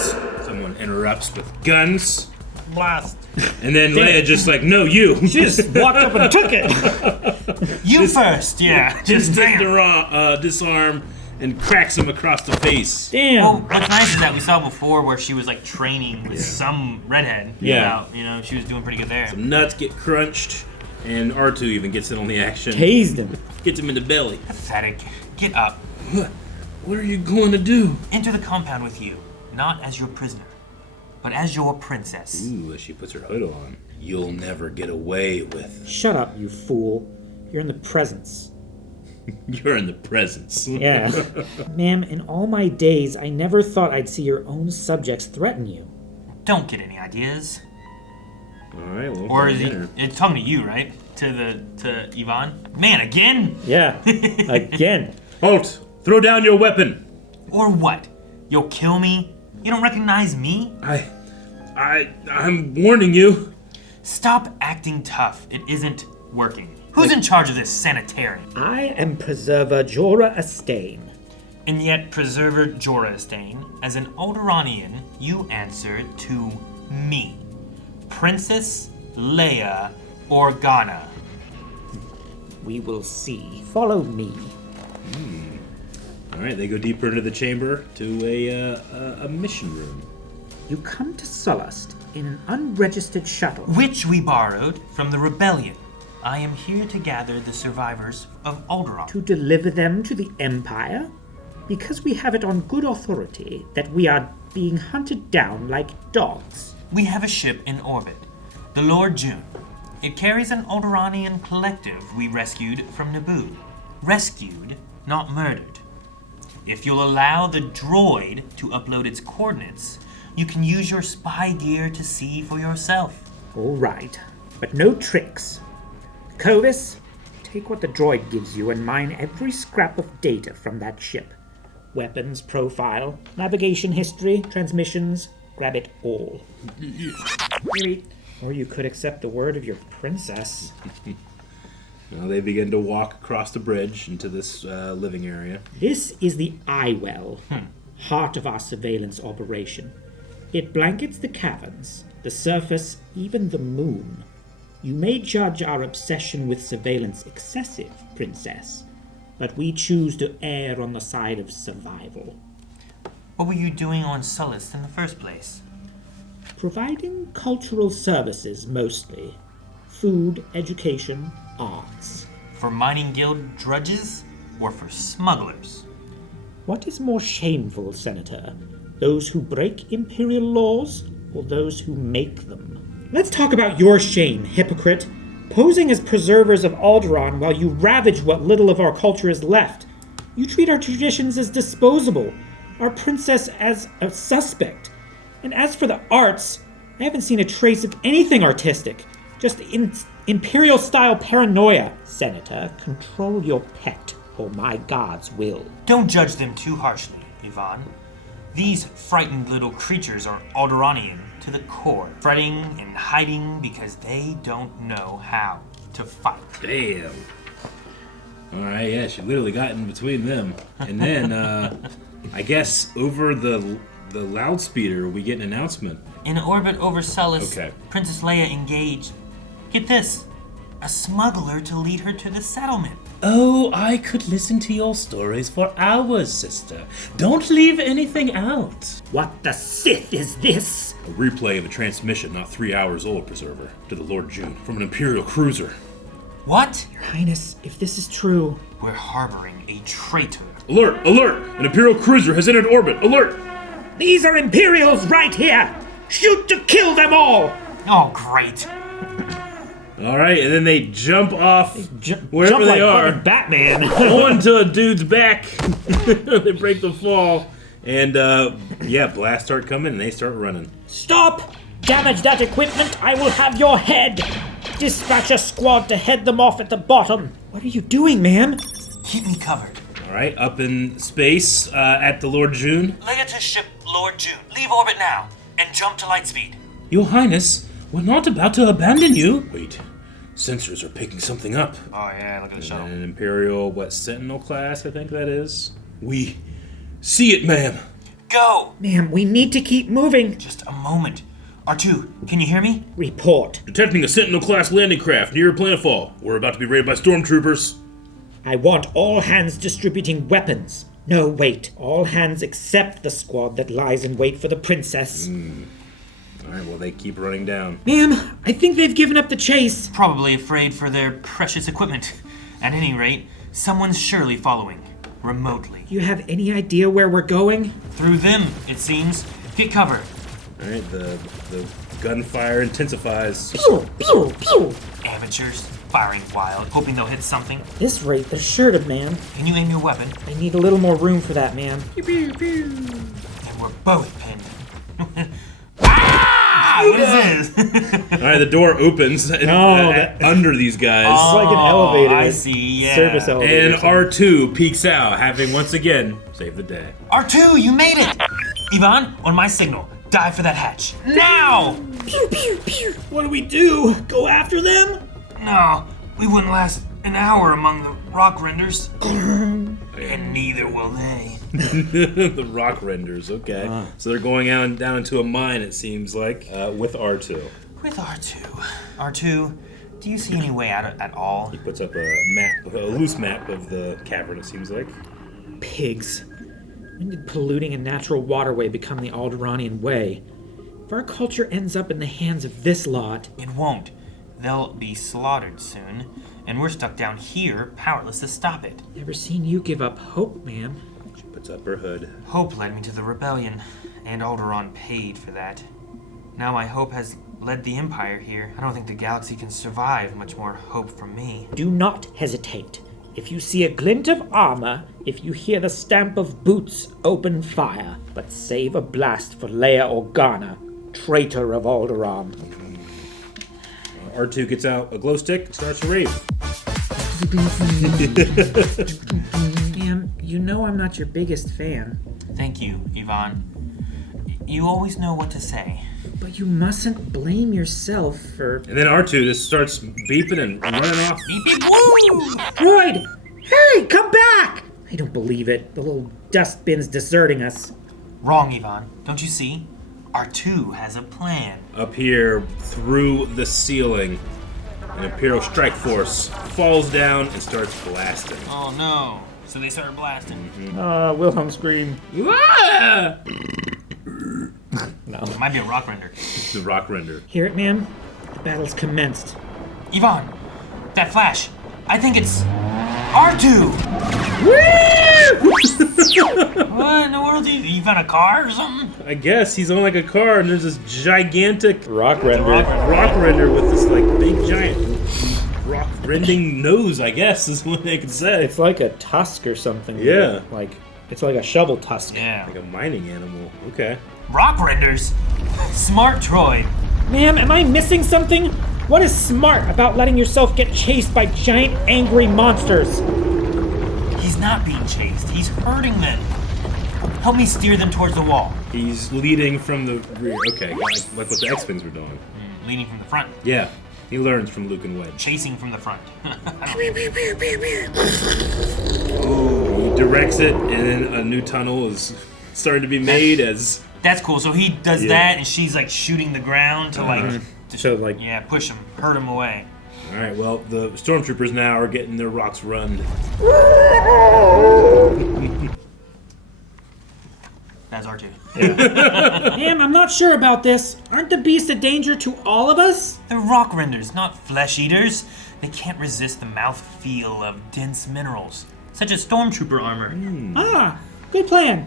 Someone interrupts with guns. blast. And then Leia just like, no, you. She just walked up and took it. You first, yeah. Just take damn. the disarm and cracks him across the face. Damn. Well, what's nice is that we saw before where she was like training with some redhead. Yeah. You know, she was doing pretty good there. Nuts get crunched, and R2 even gets in on the action. Tased him. Gets him in the belly. Pathetic. Get up. What are you going to do? Enter the compound with you, not as your prisoner, but as your princess. Ooh, as she puts her hood on. You'll never get away with. Shut up, you fool. You're in the presence. You're in the presence. Yeah. Ma'am, in all my days, I never thought I'd see your own subjects threaten you. Don't get any ideas. All right, well, Or is it's talking to you, right? To Yvonne? Man, again? Yeah, again. Halt! Throw down your weapon. Or what? You'll kill me? You don't recognize me? I'm warning you. Stop acting tough. It isn't working. Who's in charge of this sanitarium? I am Preserver Jorah Astain. And yet, Preserver Jorah Astain, as an Alderaanian, you answer to me. Princess Leia Organa. We will see. Follow me. All right, they go deeper into the chamber to a mission room. You come to Sullust in an unregistered shuttle. Which we borrowed from the rebellion. I am here to gather the survivors of Alderaan. To deliver them to the Empire? Because we have it on good authority that we are being hunted down like dogs. We have a ship in orbit, the Lord June. It carries an Alderaanian collective we rescued from Naboo. Rescued, not murdered. If you'll allow the droid to upload its coordinates, you can use your spy gear to see for yourself. All right, but no tricks. Covis, take what the droid gives you and mine every scrap of data from that ship. Weapons profile, navigation history, transmissions, grab it all. Or you could accept the word of your princess. Now they begin to walk across the bridge into this living area. This is the eye well, heart of our surveillance operation. It blankets the caverns, the surface, even the moon. You may judge our obsession with surveillance excessive, princess, but we choose to err on the side of survival. What were you doing on Sullust in the first place? Providing cultural services mostly. Food, education, arts. For mining guild drudges or for smugglers? What is more shameful, Senator? Those who break imperial laws or those who make them? Let's talk about your shame, hypocrite. Posing as preservers of Alderaan while you ravage what little of our culture is left. You treat our traditions as disposable, our princess as a suspect. And as for the arts, I haven't seen a trace of anything artistic. Just imperial-style paranoia. Senator, control your pet, or my gods will. Don't judge them too harshly, Yvonne. These frightened little creatures are Alderaanian to the core, fretting and hiding because they don't know how to fight. Damn. Alright, yeah, she literally got in between them. And then, I guess over the loudspeaker, we get an announcement. In orbit over Sullust, Okay. Princess Leia engaged, get this, a smuggler to lead her to the settlement. Oh, I could listen to your stories for hours, sister. Don't leave anything out. What the Sith is this? A replay of a transmission not 3 hours old, Preserver, to the Lord June from an Imperial cruiser. What? Your Highness, if this is true... We're harboring a traitor. Alert! Alert! An Imperial cruiser has entered orbit! Alert! These are Imperials right here! Shoot to kill them all! Oh, great. Alright, and then they jump off wherever Jump they like are fucking Batman. onto a dude's back. They break the fall. And, blasts start coming and they start running. Stop! Damage that equipment, I will have your head! Dispatch a squad to head them off at the bottom. What are you doing, ma'am? Keep me covered. Alright, up in space at the Lord June. Leia to ship Lord June. Leave orbit now and jump to light speed. Your Highness, we're not about to abandon you. Wait, sensors are picking something up. Oh yeah, look at the shuttle. An Imperial, Sentinel class, I think that is. We see it, ma'am. Go! Ma'am, we need to keep moving. Just a moment. R2, can you hear me? Report. Detecting a Sentinel class landing craft near planetfall. We're about to be raided by stormtroopers. I want all hands distributing weapons. No, wait. All hands except the squad that lies in wait for the princess. Alright, well, they keep running down. Ma'am, I think they've given up the chase. Probably afraid for their precious equipment. At any rate, someone's surely following. Remotely. Do you have any idea where we're going? Through them, it seems. Get cover. Alright, the gunfire intensifies. Pew, pew, pew. Amateurs, firing wild, hoping they'll hit something. This rate, they're sure to, ma'am. Can you aim your weapon? I need a little more room for that, ma'am. And we're both pinned. Ah! What is this? Alright, the door opens under these guys. It's like an elevator. I see, yeah. Service elevator. And R2 peeks out, having once again saved the day. R2, you made it! Yvonne, on my signal, dive for that hatch. Now! Pew, pew, pew. What do we do? Go after them? No, we wouldn't last an hour among the rock renders. And neither will they. The rock renders, okay. So they're going out down into a mine, it seems like, with R2. With R2. R2, do you see any way out at all? He puts up a loose map of the cavern, it seems like. Pigs. When did polluting a natural waterway become the Alderaanian way? If our culture ends up in the hands of this lot... It won't. They'll be slaughtered soon, and we're stuck down here, powerless to stop it. Never seen you give up hope, ma'am. She puts up her hood. Hope led me to the rebellion, and Alderaan paid for that. Now my hope has led the Empire here. I don't think the galaxy can survive much more hope from me. Do not hesitate. If you see a glint of armor, if you hear the stamp of boots, open fire. But save a blast for Leia Organa, traitor of Alderaan. R2 gets out a glow stick and starts to rave. Ma'am, you know I'm not your biggest fan. Thank you, Yvonne. You always know what to say. But you mustn't blame yourself for... And then R2 just starts beeping and running off. Beep beep woo! Droid! Hey, come back! I don't believe it. The little dustbin's deserting us. Wrong, Yvonne. Don't you see? R2 has a plan. Up here, through the ceiling, an Imperial Strike Force falls down and starts blasting. Oh no. So they started blasting. Wilhelm scream. Ah! It might be a rock render. The rock render. Hear it, ma'am? The battle's commenced. Yvonne, that flash. I think it's R2! What in the world? You found a car or something? I guess he's on like a car and there's this gigantic Rock render. rock render with this like big giant rock rending nose, I guess is what they could say. It's like a tusk or something. Yeah. Like, it's like a shovel tusk. Yeah. Like a mining animal. Okay. Rock renders? Smart droid. Ma'am, am I missing something? What is smart about letting yourself get chased by giant angry monsters? He's not being chased. He's hurting them. Help me steer them towards the wall. He's leading from the rear. Okay, like what the X-Wings were doing. Leading from the front. Yeah. He learns from Luke and Wedge. Chasing from the front. He directs it, and then a new tunnel is starting to be made as... That's cool. So he does Yeah. that, and she's like shooting the ground to like... So, like, Yeah, push him. Hurt him away. Alright, well, the stormtroopers now are getting their rocks run. That's R2. Ma'am, I'm not sure about this. Aren't the beasts a danger to all of us? They're rock renders, not flesh eaters. They can't resist the mouthfeel of dense minerals, such as stormtrooper armor. Ah, good plan.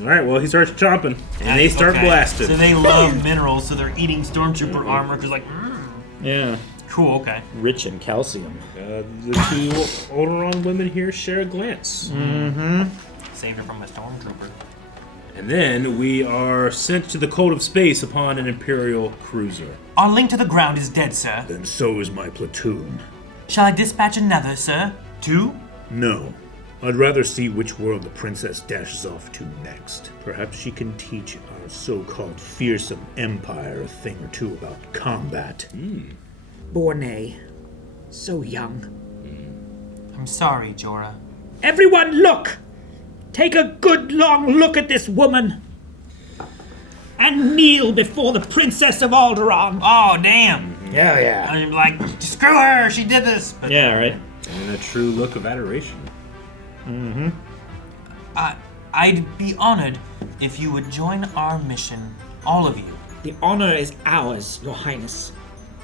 Alright, well, he starts chomping, and they start Okay. blasting. So they love minerals, so they're eating stormtrooper armor because like, yeah. cool, okay. Rich in calcium. The two Alderaan women here share a glance. Saved her from a stormtrooper. And then we are sent to the cold of space upon an Imperial cruiser. Our link to the ground is dead, sir. And so is my platoon. Shall I dispatch another, sir? Two? No. I'd rather see which world the princess dashes off to next. Perhaps she can teach our so-called fearsome empire a thing or two about combat. Borne. So young. I'm sorry, Jorah. Everyone look! Take a good long look at this woman. And kneel before the Princess of Alderaan. Oh, damn. Yeah. I'm like, screw her, she did this. But Yeah, right? And a true look of adoration. I'd be honored if you would join our mission, all of you. The honor is ours, Your Highness.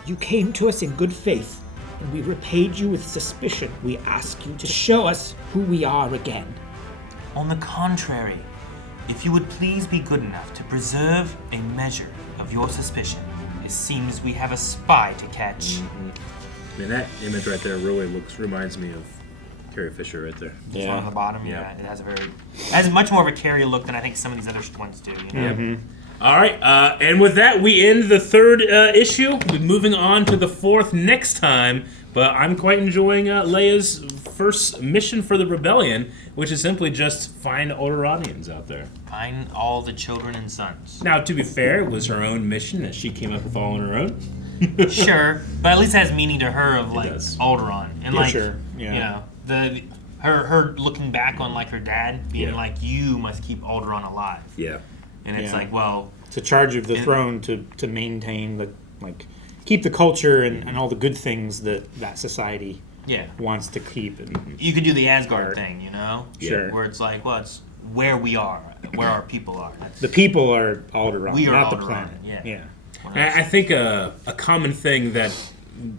You came to us in good faith, and we repaid you with suspicion. We ask you to show us who we are again. On the contrary, if you would please be good enough to preserve a measure of your suspicion, it seems we have a spy to catch. Man, that image right there really reminds me of Carrie Fisher right there. This one on Yeah. the bottom, Yeah. it has much more of a Carrie look than I think some of these other ones do. You know? All right, and with that, we end the third issue. We'll be moving on to the fourth next time, but I'm quite enjoying Leia's first mission for the rebellion, which is simply just find Alderaanians out there. Find all the children and sons. Now, to be fair, it was her own mission that she came up with all on her own. Sure, but at least it has meaning to her of like does. Alderaan and Yeah, like sure, yeah. you know her looking back on like her dad being Yeah. like, you must keep Alderaan alive, Yeah. and it's Yeah. like, well, It's a charge of the throne to maintain the, like, keep the culture and all the good things that society yeah, wants to keep. And, you could do the Asgard thing, you know, Sure. where it's like, well, it's where we are, where our people are. That's, the people are Alderaan, We are not the Alderaan, planet. yeah. Yeah. I think a common thing that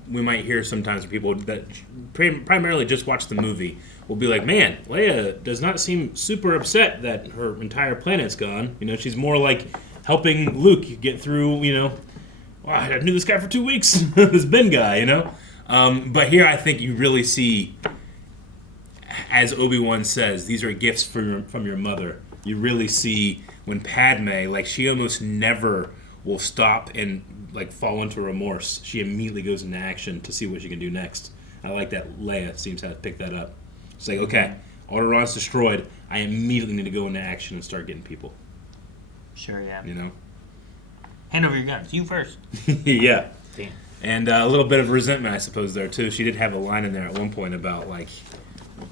we might hear sometimes from people that primarily just watch the movie will be like, man, Leia does not seem super upset that her entire planet's gone. You know, she's more like helping Luke get through, you know, wow, I knew this guy for 2 weeks, this Ben guy, you know? But here I think you really see, as Obi-Wan says, these are gifts from your mother. You really see when Padme, like, she almost never will stop and, like, fall into remorse. She immediately goes into action to see what she can do next. I like that Leia seems to have picked that up. It's like, okay, Alderaan's destroyed. I immediately need to go into action and start getting people. Sure, yeah. You know? Hand over your guns. You first. Yeah. Damn. And a little bit of resentment, I suppose, there, too. She did have a line in there at one point about, like,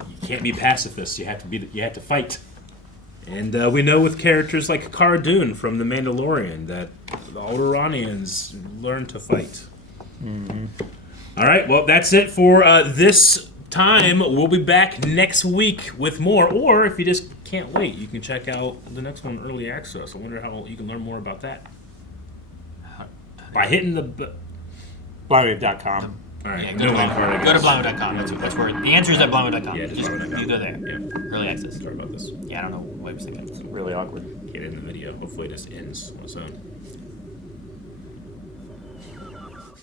you can't be pacifists. You have to fight. And we know with characters like Cara Dune from The Mandalorian that the Alderaanians learn to fight. Mm-hmm. All right, well, that's it for this time. We'll be back next week with more. Or if you just can't wait, you can check out the next one, Early Access. I wonder how you can learn more about that. By hitting the... Blindwave.com. All right, Yeah, no link for it, I go to guess. blindwave.com. That's where the answer is at blindwave.com. Yeah, just Just blindwave.com. you go there. Yeah. Early access. Sorry about this. Yeah, I don't know what I was thinking. Really awkward. Get in the video. Hopefully it just ends on its own.